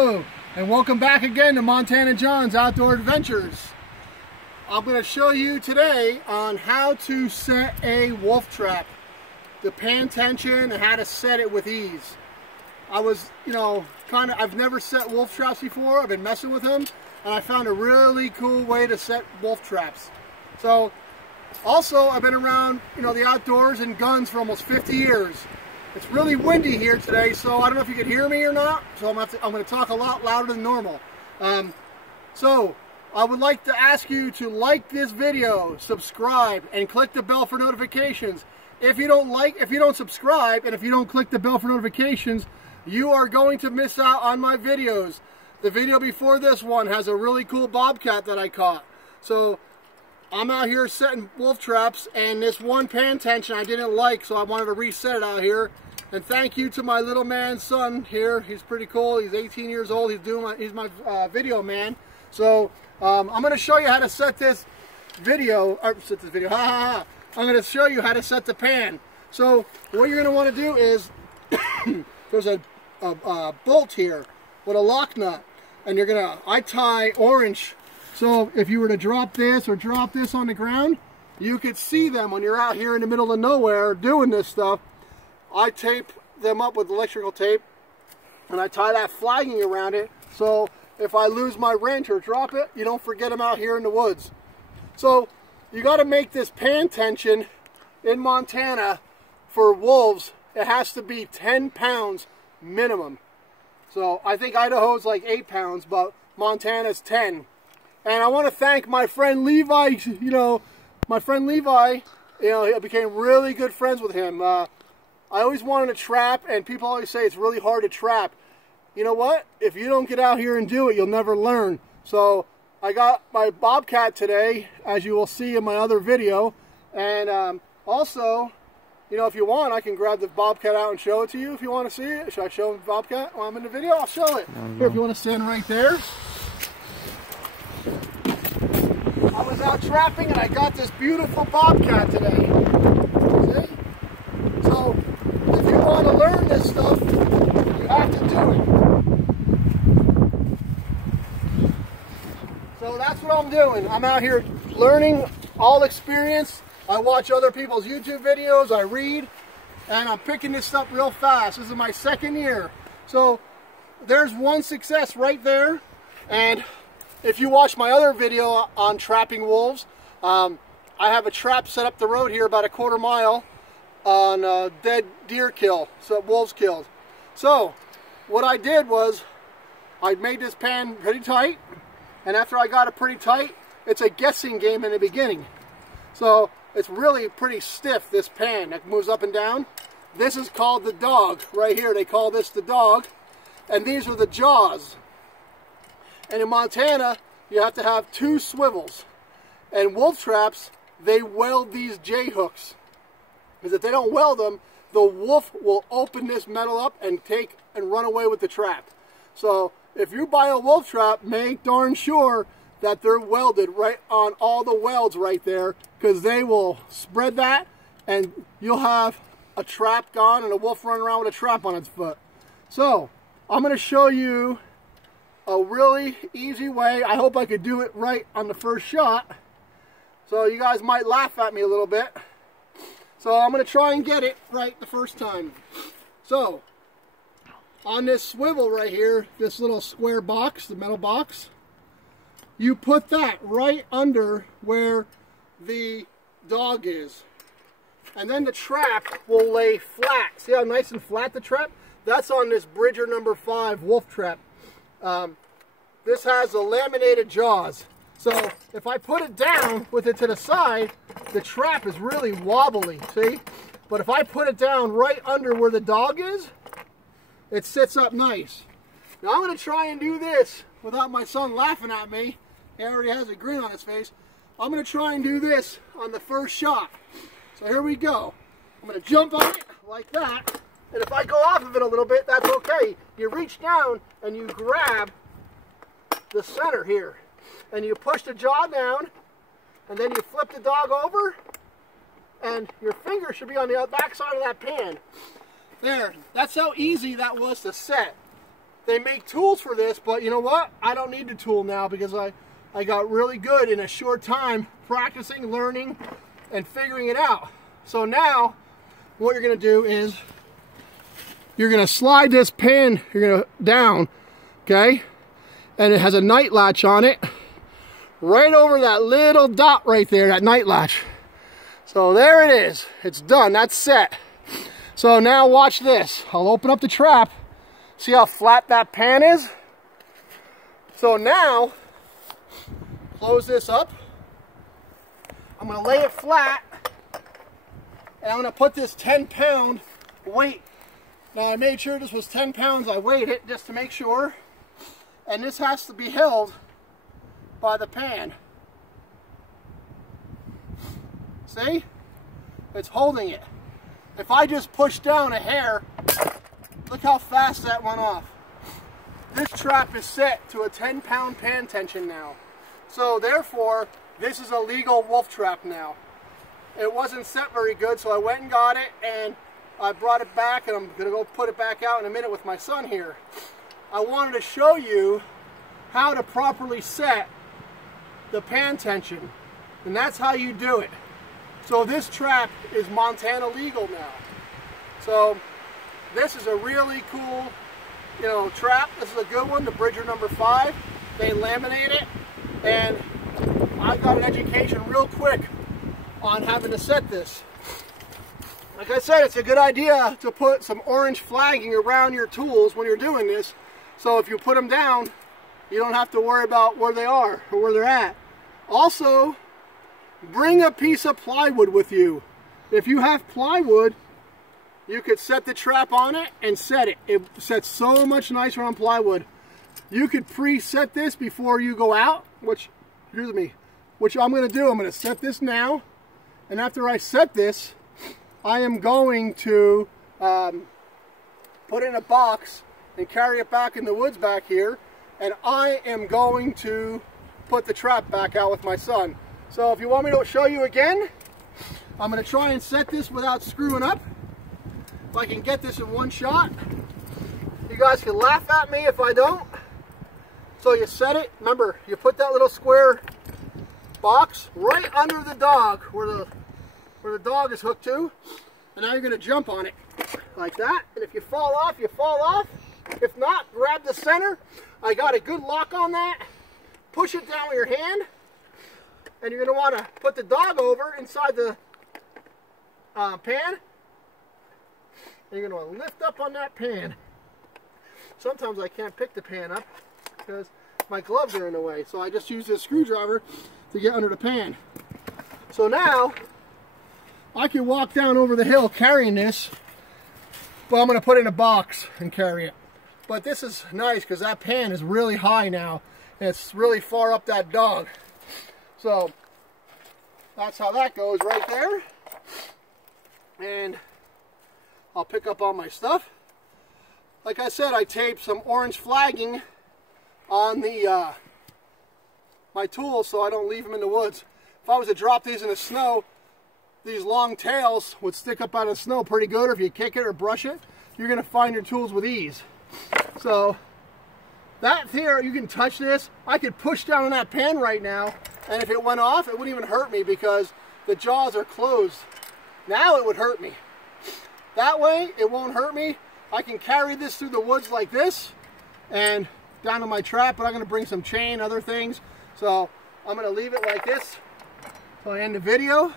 Hello, and welcome back again to Montana John's Outdoor Adventures. I'm going to show you today on how to set a wolf trap, the pan tension, and how to set it with ease. I was, I've never set wolf traps before. I've been messing with them, and I found a really cool way to set wolf traps. So, also, I've been around, the outdoors and guns for almost 50 years. It's really windy here today, so I don't know if you can hear me or not. So I'm going to talk a lot louder than normal. So I would like to ask you to like this video, subscribe, and click the bell for notifications. If you don't subscribe, and if you don't click the bell for notifications, you are going to miss out on my videos. The video before this one has a really cool bobcat that I caught. So I'm out here setting wolf traps, and this one pan tension I didn't like, so I wanted to reset it out here. And thank you to my little man son here. He's pretty cool. He's 18 years old. He's my video man. So I'm going to show you how to set this video. I'm going to show you how to set the pan. So what you're going to want to do is there's a bolt here with a lock nut, and I tie orange. So if you were to drop this or drop this on the ground, you could see them when you're out here in the middle of nowhere doing this stuff. I tape them up with electrical tape, and I tie that flagging around it, so if I lose my wrench or drop it, you don't forget them out here in the woods. So you got to make this pan tension in Montana for wolves. It has to be 10 pounds minimum. So I think Idaho's like 8 pounds, but Montana's 10. And I want to thank my friend Levi. I became really good friends with him. I always wanted to trap, and people always say it's really hard to trap. You know what? If you don't get out here and do it, you'll never learn. So I got my bobcat today, as you will see in my other video. And also, if you want, I can grab the bobcat out and show it to you if you want to see it. Should I show the bobcat while I'm in the video? I'll show it. Here, if you want to stand right there. I was out trapping, and I got this beautiful bobcat today. See? So, if you want to learn this stuff, you have to do it. So that's what I'm doing. I'm out here learning, all experience. I watch other people's YouTube videos, I read, and I'm picking this up real fast. This is my second year. So there's one success right there. And if you watch my other video on trapping wolves, I have a trap set up the road here about a quarter mile on a dead deer kill, so wolves killed. So what I did was I made this pan pretty tight, and after I got it pretty tight, it's a guessing game in the beginning. So it's really pretty stiff, this pan that moves up and down. This is called the dog right here. They call this the dog, and these are the jaws. And in Montana, you have to have 2 swivels. And wolf traps, they weld these J-hooks. Because if they don't weld them, the wolf will open this metal up and run away with the trap. So if you buy a wolf trap, make darn sure that they're welded right on all the welds right there, because they will spread that, and you'll have a trap gone and a wolf running around with a trap on its foot. So I'm going to show you a really easy way. I hope I could do it right on the first shot. So you guys might laugh at me a little bit. So I'm going to try and get it right the first time. So on this swivel right here, this little square box, the metal box, you put that right under where the dog is. And then the trap will lay flat. See how nice and flat the trap? That's on this Bridger number 5 wolf trap. This has the laminated jaws. So if I put it down with it to the side, the trap is really wobbly, see? But if I put it down right under where the dog is, it sits up nice. Now I'm going to try and do this without my son laughing at me. He already has a grin on his face. I'm going to try and do this on the first shot. So here we go. I'm going to jump on it like that. And if I go off of it a little bit, that's okay. You reach down and you grab the center here. And you push the jaw down, and then you flip the dog over, and your finger should be on the back side of that pan. There, that's how easy that was to set. they make tools for this, but you know what? I don't need the tool now because I got really good in a short time practicing, learning, and figuring it out. So now, what you're going to do is you're going to slide this pan down, okay? And it has a night latch on it, right over that little dot right there, that night latch. So there it is. It's done. That's set. So now watch this. I'll open up the trap. See how flat that pan is? So now, close this up. I'm going to lay it flat. And I'm going to put this 10-pound weight. Now I made sure this was 10 pounds. I weighed it just to make sure. And this has to be held by the pan. See? It's holding it. If I just push down a hair, look how fast that went off. This trap is set to a 10-pound pan tension now. So therefore, this is a legal wolf trap now. It wasn't set very good, so I went and got it, and I brought it back, and I'm going to go put it back out in a minute with my son here. I wanted to show you how to properly set the pan tension, and that's how you do it. So this trap is Montana legal now. So this is a really cool, trap. This is a good one, the Bridger number 5. They laminate it, and I got an education real quick on having to set this. Like I said, it's a good idea to put some orange flagging around your tools when you're doing this. So if you put them down, you don't have to worry about where they are or where they're at. Also, bring a piece of plywood with you. If you have plywood, you could set the trap on it and set it. It sets so much nicer on plywood. You could preset this before you go out, which I'm going to do. I'm going to set this now. And after I set this, I am going to put it in a box and carry it back in the woods back here. And I am going to put the trap back out with my son. So if you want me to show you again, I'm going to try and set this without screwing up. If I can get this in one shot. You guys can laugh at me if I don't. So you set it. Remember, you put that little square box right under the dog where the dog is hooked to, and now you're going to jump on it like that. And if you fall off, you fall off. If not, grab the center. I got a good lock on that. Push it down with your hand, and you're going to want to put the dog over inside the pan, and you're going to lift up on that pan. Sometimes I can't pick the pan up because my gloves are in the way, so I just use this screwdriver to get under the pan. So now I can walk down over the hill carrying this, but I'm going to put it in a box and carry it. But this is nice because that pan is really high now, and it's really far up that dog. So that's how that goes right there. And I'll pick up all my stuff. Like I said, I taped some orange flagging on the my tools so I don't leave them in the woods. If I was to drop these in the snow, these long tails would stick up out of the snow pretty good, or if you kick it or brush it, you're going to find your tools with ease. So that here, you can touch this. I could push down on that pan right now, and if it went off, it wouldn't even hurt me because the jaws are closed. Now it would hurt me. That way, it won't hurt me. I can carry this through the woods like this and down to my trap, but I'm going to bring some chain, other things. So I'm going to leave it like this till I end the video.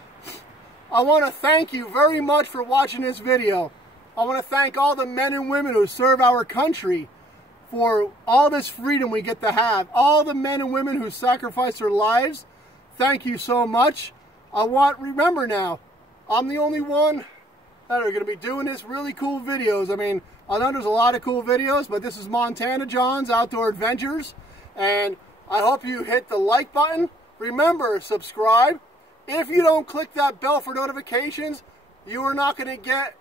I want to thank you very much for watching this video. I want to thank all the men and women who serve our country for all this freedom we get to have. All the men and women who sacrifice their lives, thank you so much. Remember now, I'm the only one that are going to be doing this really cool videos. I mean, I know there's a lot of cool videos, but this is Montana John's Outdoor Adventures, and I hope you hit the like button. Remember, subscribe. If you don't click that bell for notifications, you are not going to get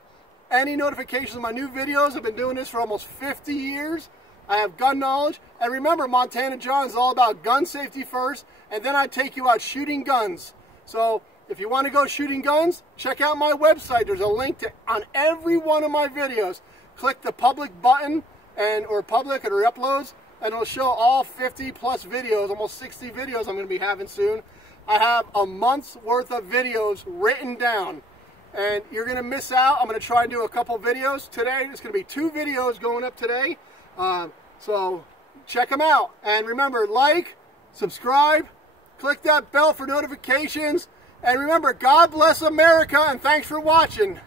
any notifications of my new videos. I've been doing this for almost 50 years. I have gun knowledge. And remember, Montana John is all about gun safety first, and then I take you out shooting guns. So if you want to go shooting guns, check out my website. There's a link on every one of my videos. Click the public button and or public or uploads, and it'll show all 50 plus videos, almost 60 videos I'm going to be having soon. I have a month's worth of videos written down, and you're going to miss out. I'm going to try and do a couple videos today. There's going to be 2 videos going up today, so check them out. And remember, like, subscribe, click that bell for notifications, and remember, God bless America, and thanks for watching.